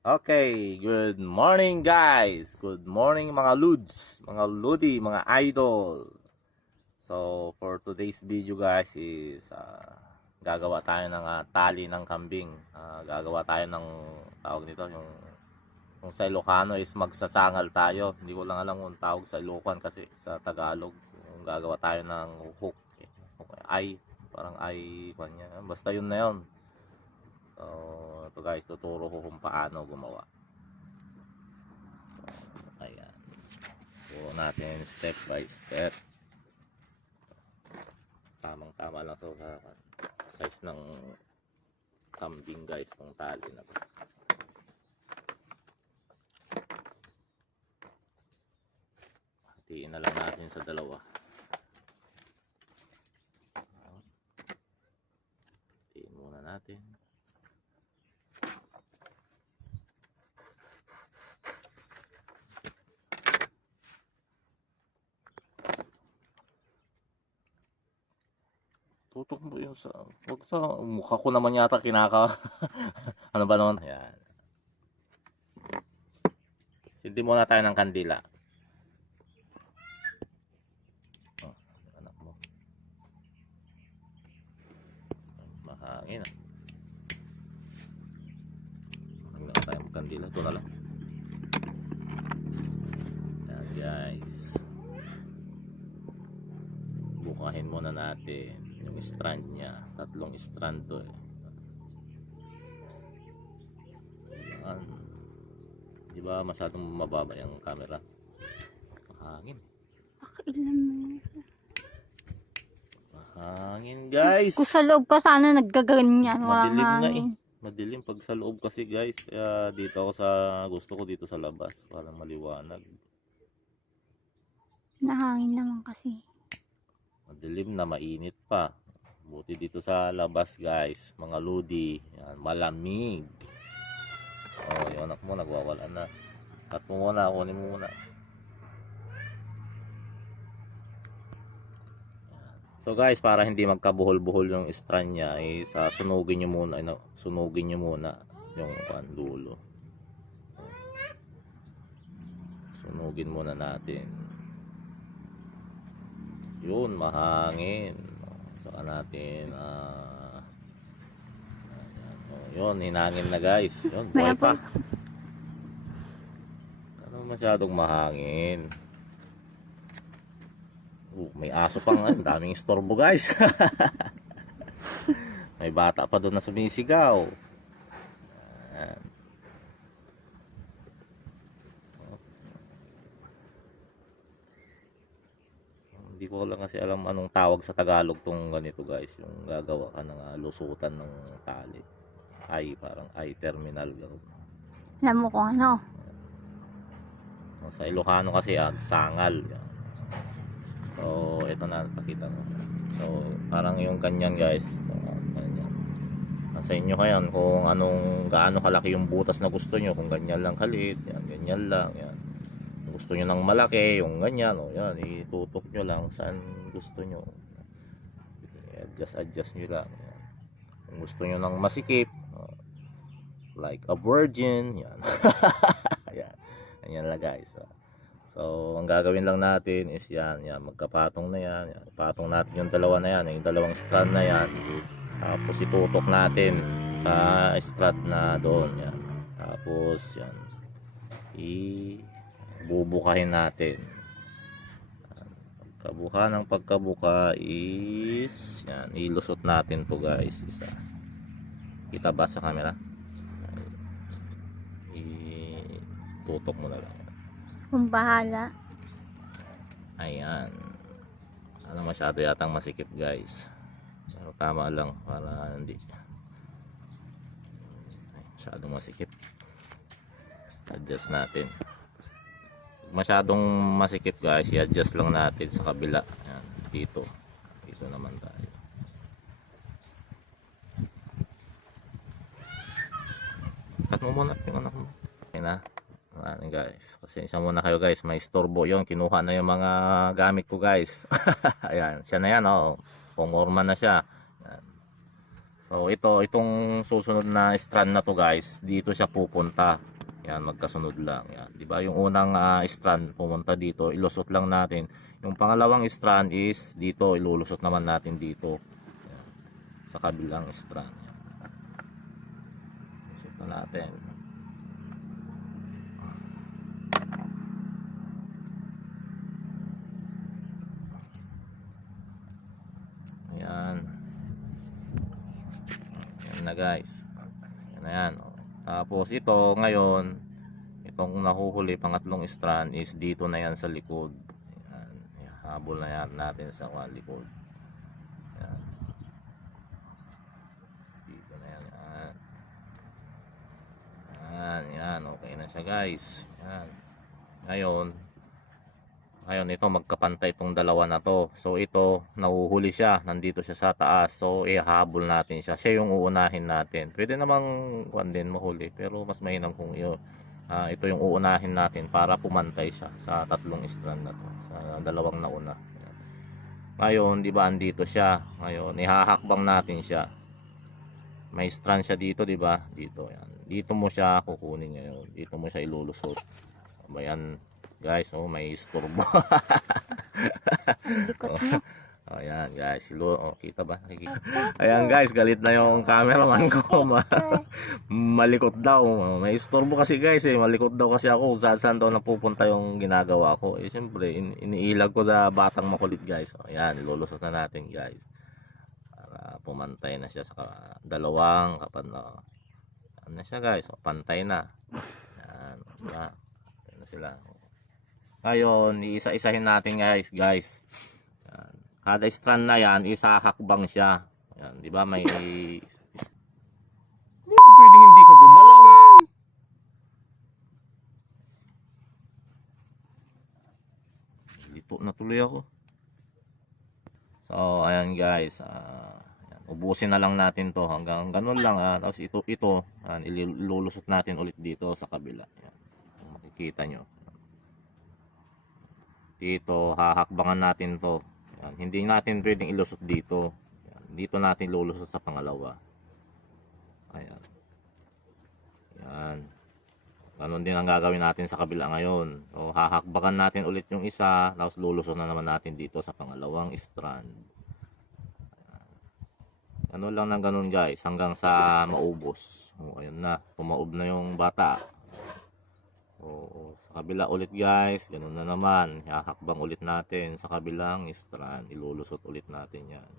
Okay, good morning guys. Good morning mga ludes, mga ludi, mga idol. So, for today's video guys is ah, gagawa tayo ng ah, tali ng kambing. Ah, gagawa tayo ng tawag nito yung kung sa Ilocano is magsasangal tayo. Hindi ko lang alam kung tawag sa Ilocan kasi sa Tagalog. Yung gagawa tayo ng hook. eh, ay parang ay kanya. Basta yun na yun. So, ito guys, tuturo ko kung paano gumawa. So, ayan. Turo natin step by step. Tamang-tama lang to sa size ng kambing guys, ng tali na to. Hatiin na lang natin sa dalawa. Hatiin muna natin. Tutok mo yung sa... Wag sa... Mukha ko naman yata kinaka... ano ba naman? Ayan. Sinti muna tayo ng kandila. Oh, anak mo. Mahangin ah. Hanggang tayo ng kandila. Ito na lang. Ayan guys. Bukahin muna natin yung strand niya. Tatlong strand to eh. Yan. Di ba masyadong mababa yung camera? Mahangin. Pakailan mo yun. Mahangin guys. Kung sa loob ka sana naggaganyan. Walang Madilim nga eh. hangin. Madilim pag sa loob kasi guys. Kaya dito ako sa gusto ko dito sa labas. Parang maliwanag. Nahangin naman kasi. Madilim na mainit pa. Buti dito sa labas guys. Mga ludi. Yan, malamig. Oh, yung anak mo nagwawala na. Cut mo muna. Kunin mo muna. So guys, para hindi magkabuhol-buhol yung strand niya, is ah, sunugin nyo muna, ano, sunugin nyo muna yung pan dulo. Sunugin muna natin. Yun, mahangin. Saka natin, ayan, oh, yun, hinangin na guys. Yun, buhay pa. Ano masyadong mahangin. Oh, may aso pang, ang daming istorbo guys. may bata pa doon na sumisigaw. Ayan. Hindi ko lang kasi alam anong tawag sa Tagalog tong ganito guys. Yung gagawa ka ng ah, lusutan ng tali. Ay, parang ay terminal. Ganun. Alam mo kung ano. Sa Ilocano kasi yan, sangal. Yan. So, ito na, pakita mo. So, parang yung kanyan guys. So, kanyan. Nasa inyo kayan kung anong, gaano kalaki yung butas na gusto nyo. Kung ganyan lang kalit, yan, ganyan lang, yan. Gusto nyo ng malaki, yung ganyan, o yan, itutok nyo lang saan gusto nyo. Adjust, adjust nyo lang. Yan. Kung gusto nyo ng masikip, o, like a virgin, yan. yan. Ganyan lang guys. So, ang gagawin lang natin is yan, yan, magkapatong na yan, yan. Patong natin yung dalawa na yan, yung dalawang strand na yan. Tapos itutok natin sa strand na doon, yan. Tapos, yan. I bubukahin natin. Pagkabuka ng pagkabuka is yan, ilusot natin to guys, isa. Kita ba sa camera? I-tutok mo na lang. Kung bahala. Ayan. Ano masyado yatang masikip guys. Pero tama lang para hindi. Masyadong masikip. Adjust natin. Masyadong masikip guys, i-adjust lang natin sa kabila. Ayan, dito. Dito naman tayo. Cut mo muna yung anak mo. Okay na. Ano guys. Pasensya muna kayo guys. May storbo yon Kinuha na yung mga gamit ko guys. Ayan. Siya na yan oh. Pumorma na siya. Ayan. So ito, itong susunod na strand na to guys, dito siya pupunta. Yan, magkasunod lang. Yan. 'Di ba? Yung unang ah, strand pumunta dito, ilusot lang natin. Yung pangalawang strand is dito, ilulusot naman natin dito. Yan. Sa kabilang strand. Yan. Lusot na natin. Ayan. Ayan na guys. Ayan na yan. oh. Tapos ito ngayon, itong nahuhuli pangatlong strand is dito na yan sa likod. Ayan. Habol na yan natin sa mga likod. Ayan. Dito na yan. Ayan. Ayan, yan. Okay na siya guys. Ayan. Ngayon, ngayon ito magkapantay itong dalawa na to. So ito nahuhuli siya, nandito siya sa taas. So ihabol natin siya. Siya yung uunahin natin. Pwede namang kuan din mahuli, pero mas mainam kung iyo ah, ito yung uunahin natin para pumantay siya sa tatlong strand na to, sa dalawang nauna. Ayan. Ngayon, di ba andito siya? Ngayon, ihahakbang natin siya. May strand siya dito, di ba? Dito, yan. Dito mo siya kukunin ngayon. Dito mo siya ilulusot. Ayan, guys, oh, may istorbo. Likot mo. Ayan guys, silo, oh, kita ba? Nakikita. Ayan guys, galit na yung cameraman ko. Ma malikot daw. Oh, May istorbo kasi guys eh. Malikot daw kasi ako. Saan saan daw napupunta yung ginagawa ko. Eh siyempre, in iniilag ko sa batang makulit guys. Oh, ayan, ilulusot na natin guys. Para pumantay na siya sa dalawang kapan na. Ano na siya guys? Oh, pantay na. Ayan, diba? Pantay na sila. Ngayon, iisa-isahin natin guys, guys. Yan. Kada strand na yan, isa hakbang siya. Yan, di ba? May pwedeng hindi ka gumalaw. Dito na tuloy ako. So, ayan guys. ah, ayan, ubusin na lang natin to hanggang ganun lang. ah. tapos ito, ito, ayan, ilulusot natin ulit dito sa kabila. Ayan, makikita nyo. Dito, hahakbangan natin to. Yan. Hindi natin pwedeng ilusot dito. Yan. Dito natin lulusot sa pangalawa. Ayan. Yan. Ganon din ang gagawin natin sa kabila ngayon. So, hahakbakan natin ulit yung isa. Tapos lulusot na naman natin dito sa pangalawang strand. Ayan. Ganun lang ng ganun guys. Hanggang sa maubos. O, ayun na. Tumaob na yung bata. Oo, sa kabila ulit guys, ganun na naman. Hahakbang ulit natin sa kabilang strand. Ilulusot ulit natin yan.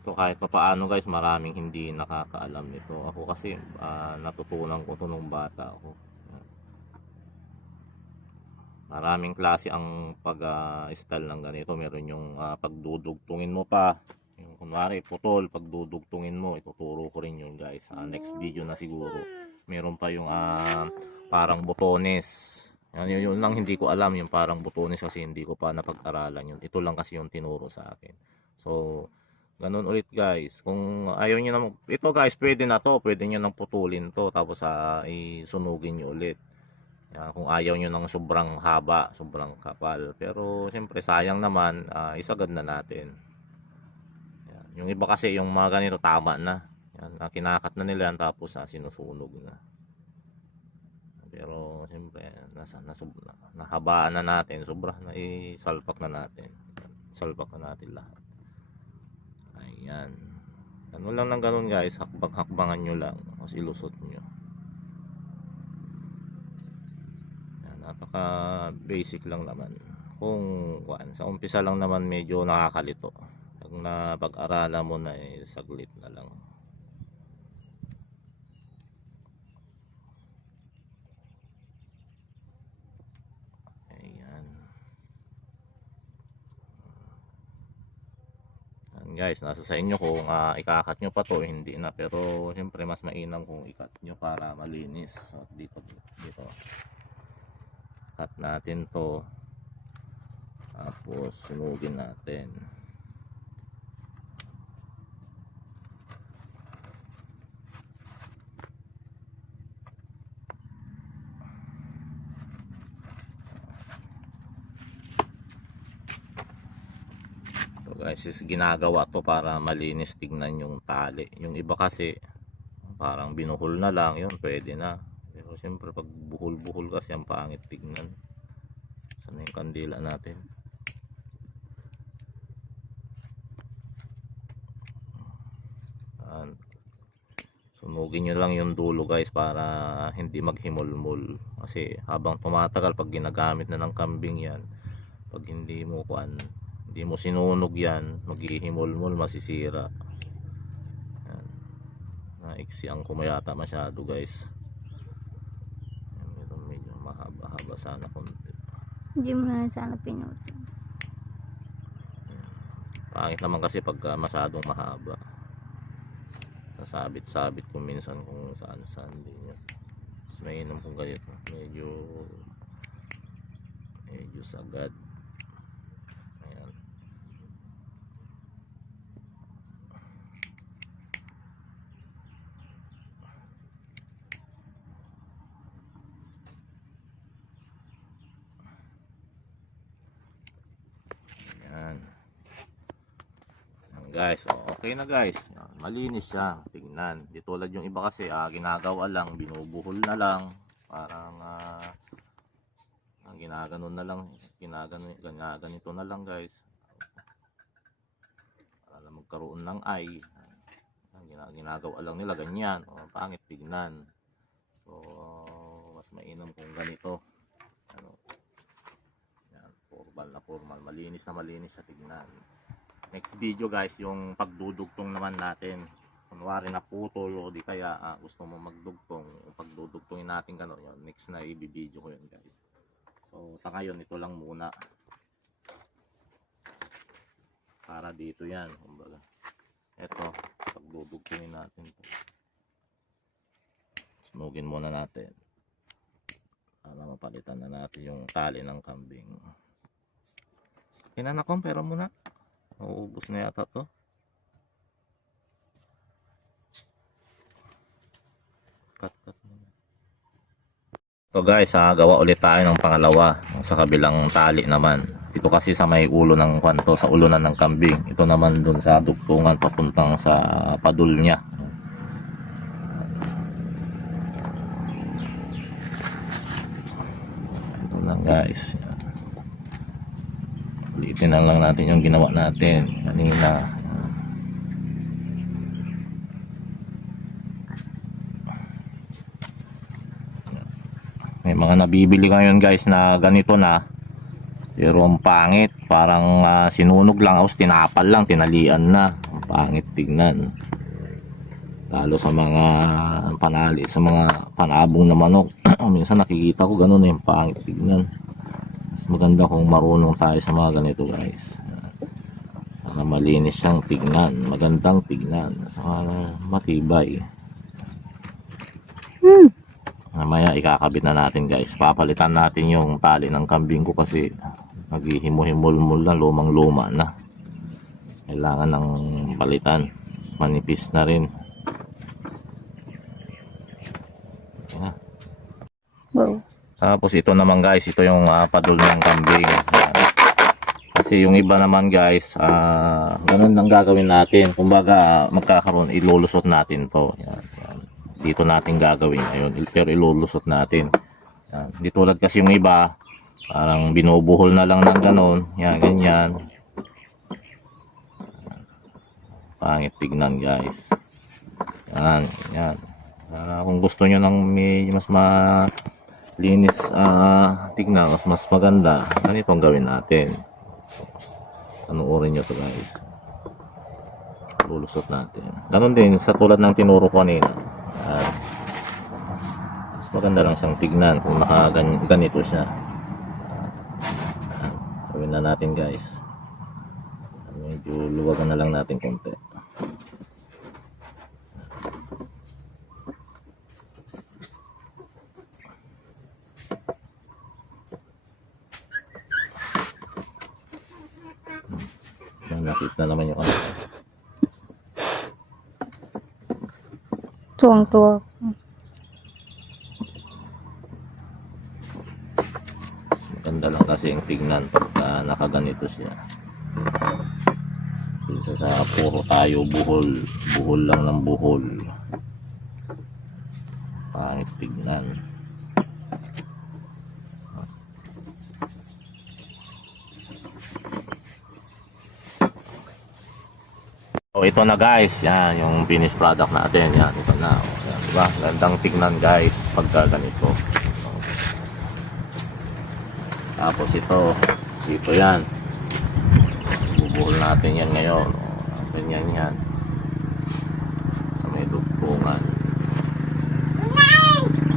Ito kahit pa paano guys, maraming hindi nakakaalam nito. Ako kasi ah, natutunan ko to nung bata ako. Maraming klase ang pag-style ng ganito. Meron yung ah, pagdudugtungin mo pa. Yung kunwari, putol, pagdudugtungin mo, ituturo ko rin yun guys. sa next video na siguro. Meron pa yung ah, parang botones. Yan, yun, yun lang hindi ko alam yung parang botones kasi hindi ko pa napag-aralan yun. Ito lang kasi yung tinuro sa akin. So, ganun ulit guys. Kung ayaw niyo na, ito guys, pwede na to. Pwede niyo nang putulin to. Tapos ah, isunugin niyo ulit. Yan, kung ayaw niyo ng sobrang haba, sobrang kapal. Pero, siyempre, sayang naman, ah, isagad na natin. Yung iba kasi, yung mga ganito, tama na. Yan, ah, kinakat na nila yan, tapos ah, sinusunog na. Pero, siyempre, nasa, nasa, nahabaan na natin. Sobra na isalpak na natin. Salpak na natin lahat. Ayan. Ganun lang ng ganun guys. Hakbang-hakbangan nyo lang. Tapos ilusot nyo. Yan, napaka basic lang naman. Kung kuan, sa umpisa lang naman medyo nakakalito. Pag napag-aralan mo na eh, saglit na lang. Ayan. Yan guys, nasa sa inyo kung ah, ikakat nyo pa to, hindi na. Pero siyempre mas mainam kung ikat nyo para malinis. So, dito, dito. Cut natin to. Tapos sunugin natin. Is ginagawa to para malinis tignan yung tali. Yung iba kasi parang binuhol na lang yun pwede na. Pero siyempre pag buhol-buhol kasi ang pangit tignan. Saan yung kandila natin? Yan. sunugin nyo lang yung dulo guys para hindi maghimulmul. Kasi habang tumatagal pag ginagamit na ng kambing yan pag hindi mo kuan hindi mo sinunog yan maghihimulmul masisira. Yan. naiksi ang kumayata masyado guys. Yan, medyo, mahaba-haba sana konti. Hindi mo na sana pinuto. pangit naman kasi pag ah, masyadong mahaba. Sasabit-sabit kung minsan kung saan-saan din yan mas mainam kung ganito medyo medyo sagad ayan Ayan. Ayan, guys, oh, okay na guys. Malinis siya. Tingnan. Di tulad yung iba kasi, ah, ginagawa lang, binubuhol na lang. Parang, ah, ah, ginaganon na lang. Ginaganon, ginaganito na lang guys. Para na magkaroon ng eye. Ang gina- ginagawa lang nila ganyan. O, pangit tignan. So, mas mainam kung ganito. Ano, yan, formal na formal. Malinis na malinis sa tignan. Next video guys, yung pagdudugtong naman natin. Kunwari na putol o di kaya ah, gusto mo magdugtong, pagdudugtongin natin gano'n yun. Next na i-video ko yun guys. So sa ngayon, ito lang muna. Para dito yan. Kumbaga. Ito, pagdudugtongin natin to. Sunugin muna natin. Para mapalitan na natin yung tali ng kambing. Kinanak ko, pero muna. Nauubos na yata to. Cut, cut. So guys, ha, gawa ulit tayo ng pangalawa sa kabilang tali naman. Ito kasi sa may ulo ng kwanto, sa ulo na ng kambing. Ito naman dun sa dugtungan papuntang sa padul niya. Ito lang guys. Ulitin na lang natin yung ginawa natin kanina. May mga nabibili ngayon guys na ganito na. Pero ang pangit, parang ah, sinunog lang, tapos tinapal lang, tinalian na. Ang pangit tignan. Lalo sa mga panali, sa mga panabong na manok. Minsan nakikita ko ganun eh, pangit tignan. Mas maganda kung marunong tayo sa mga ganito guys. Para malinis siyang tignan, magandang tignan, saka matibay. Mamaya ikakabit na natin guys. Papalitan natin yung tali ng kambing ko kasi naghihimo-himol-mol na, lumang-luma na. Kailangan ng palitan. Manipis na rin. Ayan. Wow. Tapos ito naman guys, ito yung ah, padul ng kambing. Ayan. Kasi yung iba naman guys, ah ganun lang gagawin natin. Kumbaga magkakaroon, ilulusot natin to. Yan, yan. Dito natin gagawin ngayon, pero ilulusot natin. Yan. Di tulad kasi yung iba, parang binubuhol na lang ng ganun. Yan, ganyan. Pangit tignan guys. Yan, yan. Ah, kung gusto nyo ng may mas malinis ah tignan, mas mas maganda, ganito ang gawin natin. Panoorin nyo to guys. Lulusot natin. Ganon din, sa tulad ng tinuro ko kanina. Yan. mas maganda lang siyang tignan kung nakaganito siya. Yan. Gawin na natin guys. Medyo luwagan na lang natin konti. Nakita naman yung ano. Tuwang-tuwa. Maganda lang kasi yung tignan pagka nakaganito siya. Isa sa puro tayo buhol. Buhol lang ng buhol. Pangit tignan. So ito na guys, yan yung finished product natin. Yan, ito na. Yan, diba? Gandang tignan guys pagka ganito. Tapos ito, dito yan. Bubuhol natin yan ngayon. Ganyan yan. Sa may dugtungan.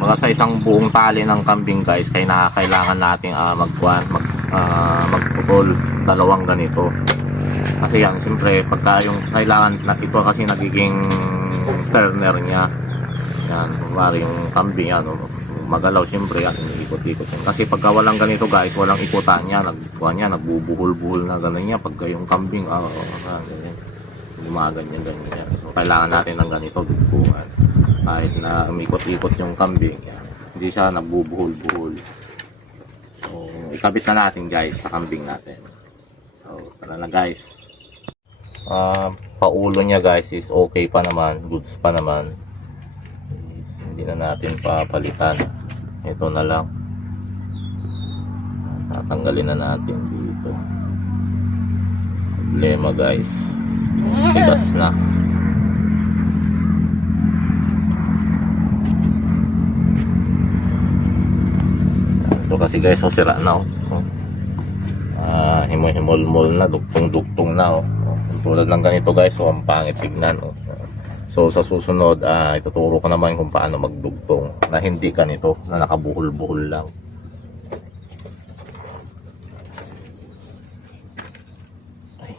Mga sa isang buong tali ng kambing guys, kaya nakakailangan natin uh, magkuhan, mag, ah, magputol dalawang ganito. Kasi yan, siyempre, pagka yung kailangan, ito kasi nagiging turner niya. Yan, kumari yung kambing yan, magalaw, siyempre, yan, iniikot-ikot yan. Kasi pagka walang ganito guys, walang ikutan niya, nagkuhan niya, nagbubuhol-buhol na gano'n niya. Pagka yung kambing, ah, ah, ganyan, gumaganyan, ganyan. So, kailangan natin ng ganito, dugtungan. Kahit na umikot-ikot yung kambing, yan, hindi siya nagbubuhol-buhol. So, ikabit na natin guys sa kambing natin. So, tara na guys. Ah, paulo niya guys is okay pa naman, goods pa naman. Is, hindi na natin papalitan. Ito na lang. Tatanggalin na natin dito. Problema guys. Tigas na. Ito kasi guys, oh, sira na oh. Ah, himo-himol-mol na, dugtong-dugtong na oh. Tulad ng ganito guys, oh, ang pangit tignan oh. So sa susunod, ah, ituturo ko naman kung paano magdugtong na hindi ganito, na nakabuhol-buhol lang. Ay.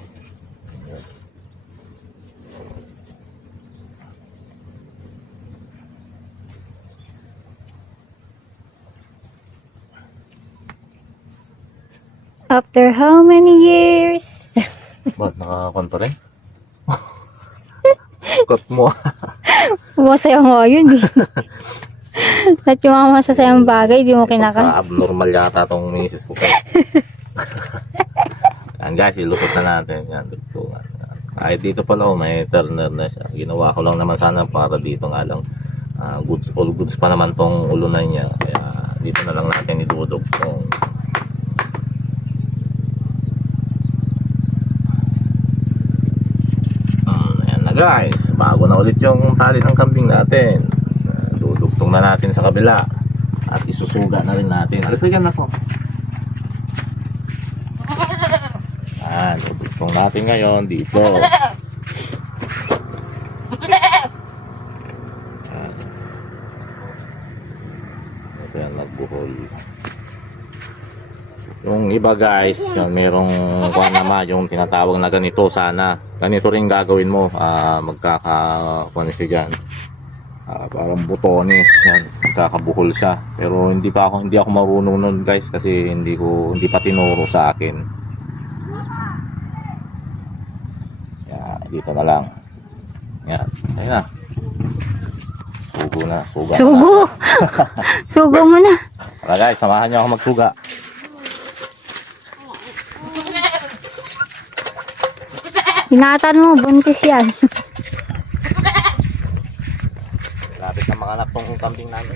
After how many years? Ba't nakakon pa rin? Cut mo. Masaya mo yun eh. At yung mga masasayang bagay, di mo kinaka. abnormal yata tong misis ko. Yan guys, ilusot na natin. Yan, dugtungan. Kahit dito pala, oh, may turner na siya. Ginawa ko lang naman sana para dito nga lang. ah, goods, all goods pa naman tong ulunan niya. Kaya dito na lang natin idudugtong. Um, ayan na guys, bago na ulit yung tali ng kambing natin. Dudugtong na natin sa kabila. At isusuga na rin natin. Alas na po. Ayan, dudugtong natin ngayon dito. Ayan. Ito yan, magbuhol. Yung iba guys, yung merong kuha naman, yung tinatawag na ganito sana. Ganito rin gagawin mo. Ah, magkaka, kuha siya dyan. Ah, parang butones yan. Magkakabuhol siya. Pero hindi pa ako, hindi ako marunong nun guys kasi hindi ko, hindi pa tinuro sa akin. Yan, dito na lang. Yan, ayun na. Sugo na, suga. na. Sugo! Sugo mo na. Tara guys, samahan niyo ako magsuga. Ingatan mo, buntis yan. Lapit na mga anak tong kambing namin